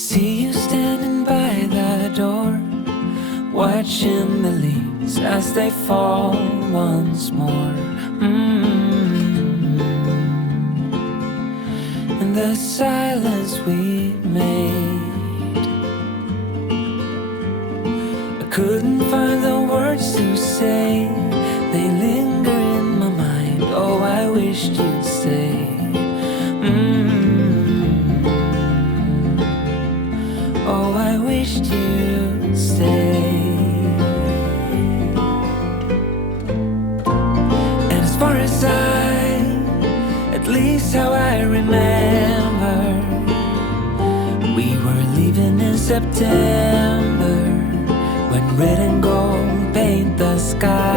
See you standing by the door, watching the leaves as they fall once more. And the silence we made, I couldn't find the words to say. They linger in my mind. Oh, I wished you'd stay. Oh, I wished you'd stay. And as far as at least how I remember, we were leaving in September, when red and gold paint the sky.